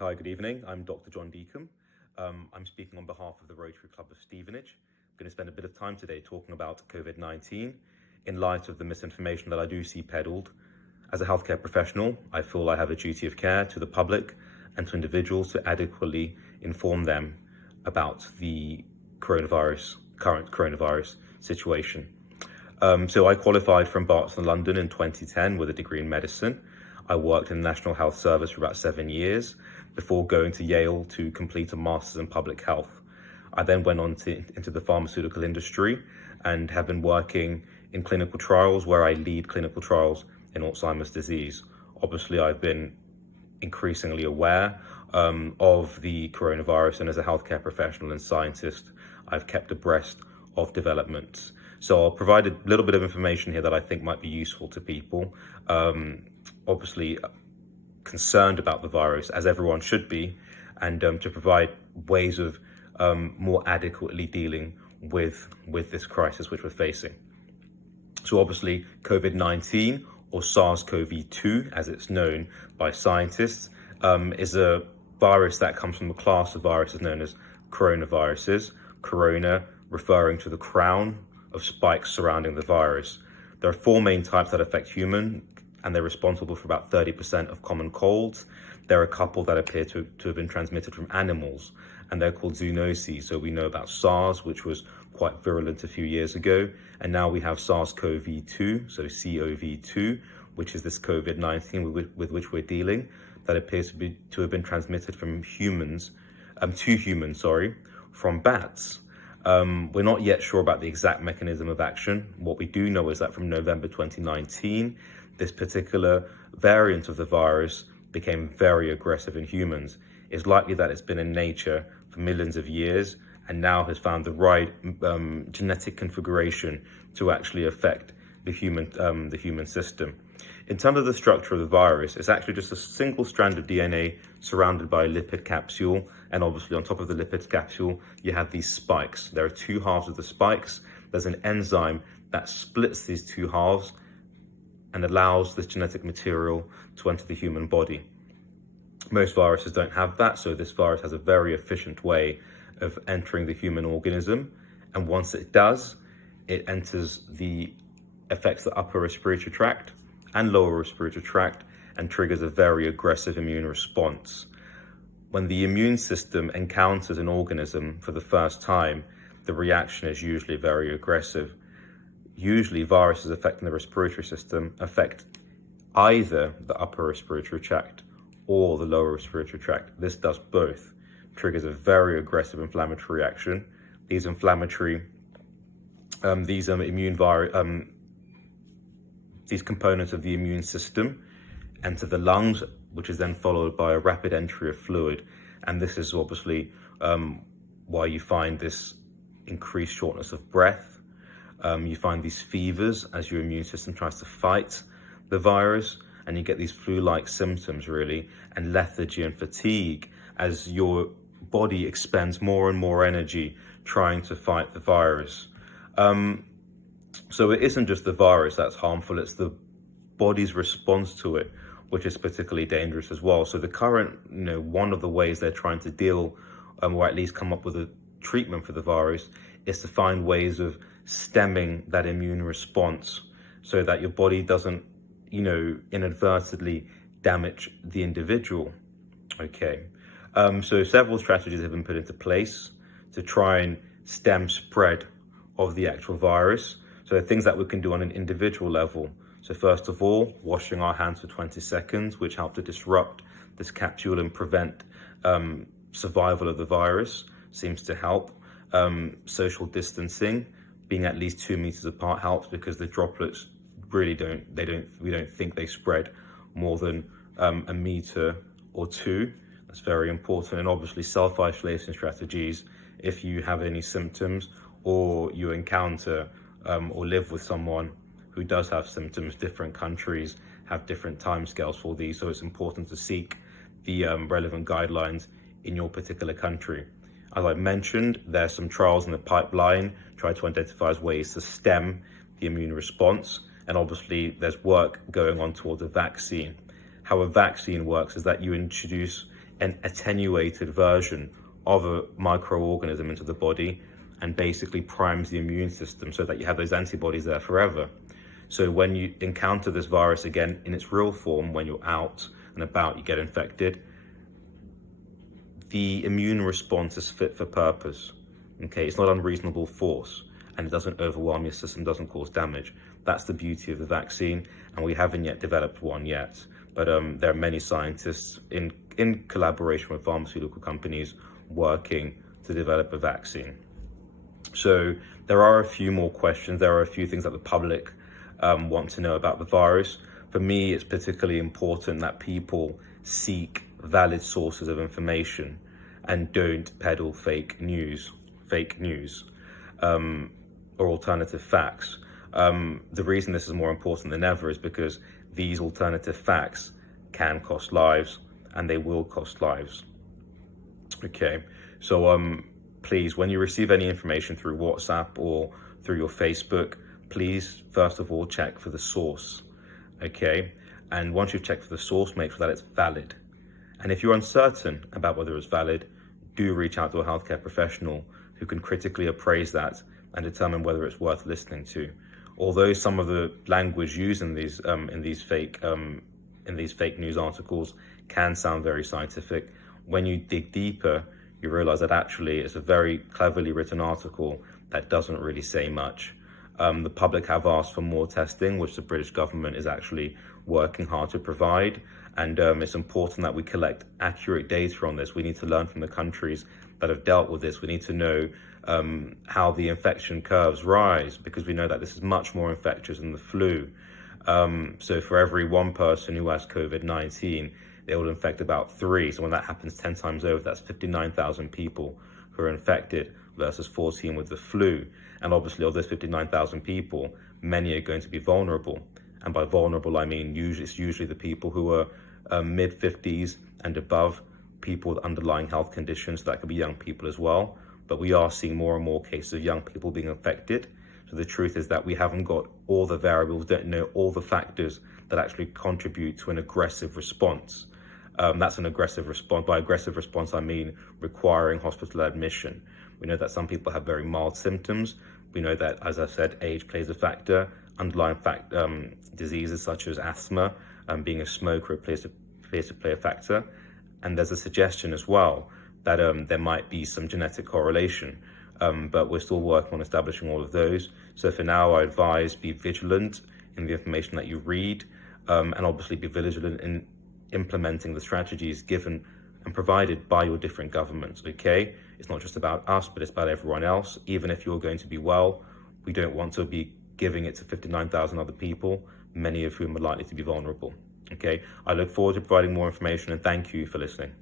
Hi, good evening. I'm Dr. John Ndikum. I'm speaking on behalf of the Rotary Club of Stevenage. I'm going to spend a bit of time today talking about COVID-19 in light of the misinformation that I do see peddled. As a healthcare professional, I feel I have a duty of care to the public and to individuals to adequately inform them about the current coronavirus situation. So I qualified from Barts in London in 2010 with a degree in medicine. I worked in the National Health Service for about 7 years before going to Yale to complete a master's in public health. I then went on into the pharmaceutical industry and have been working in clinical trials where I lead clinical trials in Alzheimer's disease. Obviously, I've been increasingly aware of the coronavirus, and as a healthcare professional and scientist, I've kept abreast of developments. So I'll provide a little bit of information here that I think might be useful to people. Obviously concerned about the virus, as everyone should be, and to provide ways of more adequately dealing with this crisis which we're facing. So obviously COVID-19, or SARS-CoV-2 as it's known by scientists, is a virus that comes from a class of viruses known as coronaviruses. Corona referring to the crown of spikes surrounding the virus. There are 4 main types that affect humans, and they're responsible for about 30% of common colds. There are a couple that appear to have been transmitted from animals, and they're called zoonoses. So we know about SARS, which was quite virulent a few years ago, and now we have SARS-CoV-2, so CoV-2, which is this COVID-19 with which we're dealing, that appears to have been transmitted from humans, from bats. We're not yet sure about the exact mechanism of action. What we do know is that from November 2019, this particular variant of the virus became very aggressive in humans. It's likely that it's been in nature for millions of years and now has found the right genetic configuration to actually affect the human system. In terms of the structure of the virus, it's actually just a single strand of DNA surrounded by a lipid capsule, and obviously on top of the lipid capsule you have these spikes. There are 2 halves of the spikes. There's an enzyme that splits these 2 halves and allows this genetic material to enter the human body. Most viruses don't have that, so this virus has a very efficient way of entering the human organism, and once it does, it affects the upper respiratory tract and lower respiratory tract and triggers a very aggressive immune response. When the immune system encounters an organism for the first time, the reaction is usually very aggressive. Usually viruses affecting the respiratory system affect either the upper respiratory tract or the lower respiratory tract. This does both, triggers a very aggressive inflammatory reaction. These components of the immune system enter the lungs, which is then followed by a rapid entry of fluid. And this is obviously why you find this increased shortness of breath. You find these fevers as your immune system tries to fight the virus, and you get these flu-like symptoms really, and lethargy and fatigue as your body expends more and more energy trying to fight the virus. So it isn't just the virus that's harmful, it's the body's response to it, which is particularly dangerous as well. So the current, one of the ways they're trying to deal, or at least come up with a treatment for the virus, is to find ways of stemming that immune response so that your body doesn't, inadvertently damage the individual. Okay. So several strategies have been put into place to try and stem spread of the actual virus. So there are things that we can do on an individual level. So first of all, washing our hands for 20 seconds, which help to disrupt this capsule and prevent survival of the virus, seems to help. Social distancing, being at least 2 meters apart, helps because the droplets really we don't think they spread more than a meter or 2. That's very important. And obviously self-isolation strategies, if you have any symptoms or you encounter or live with someone who does have symptoms. Different countries have different timescales for these, so it's important to seek the relevant guidelines in your particular country. As I mentioned, there's some trials in the pipeline, try to identify ways to stem the immune response, and obviously there's work going on towards a vaccine. How a vaccine works is that you introduce an attenuated version of a microorganism into the body and basically primes the immune system so that you have those antibodies there forever. So when you encounter this virus again in its real form, when you're out and about, you get infected, the immune response is fit for purpose. Okay, it's not unreasonable force, and it doesn't overwhelm your system, doesn't cause damage. That's the beauty of the vaccine, and we haven't yet developed one yet. But there are many scientists in collaboration with pharmaceutical companies working to develop a vaccine. So there are a few more questions. There are a few things that the public want to know about the virus. For me, it's particularly important that people seek valid sources of information and don't peddle fake news, or alternative facts. The reason this is more important than ever is because these alternative facts can cost lives, and they will cost lives. Okay, so please, when you receive any information through WhatsApp or through your Facebook, please first of all check for the source. Okay, and once you've checked for the source, make sure that it's valid. And if you're uncertain about whether it's valid, do reach out to a healthcare professional who can critically appraise that and determine whether it's worth listening to. Although some of the language used in these fake news articles can sound very scientific, when you dig deeper, you realize that actually it's a very cleverly written article that doesn't really say much. The public have asked for more testing, which the British government is actually working hard to provide. And it's important that we collect accurate data on this. We need to learn from the countries that have dealt with this. We need to know how the infection curves rise, because we know that this is much more infectious than the flu. So for every one person who has COVID-19, they will infect about 3. So when that happens 10 times over, that's 59,000 people who are infected versus 14 with the flu. And obviously of those 59,000 people, many are going to be vulnerable. And by vulnerable, I mean it's usually the people who are mid-50s and above, people with underlying health conditions. That could be young people as well. But we are seeing more and more cases of young people being affected. So the truth is that we haven't got all the variables, don't know all the factors that actually contribute to an aggressive response. That's an aggressive response. By aggressive response, I mean requiring hospital admission. We know that some people have very mild symptoms. We know that, as I said, age plays a factor. Underlying diseases such as asthma, being a smoker appears to play a factor. And there's a suggestion as well that there might be some genetic correlation, but we're still working on establishing all of those. So for now, I advise be vigilant in the information that you read, and obviously be vigilant in implementing the strategies given and provided by your different governments, okay? It's not just about us, but it's about everyone else. Even if you're going to be well, we don't want to be giving it to 59,000 other people, many of whom are likely to be vulnerable, okay? I look forward to providing more information, and thank you for listening.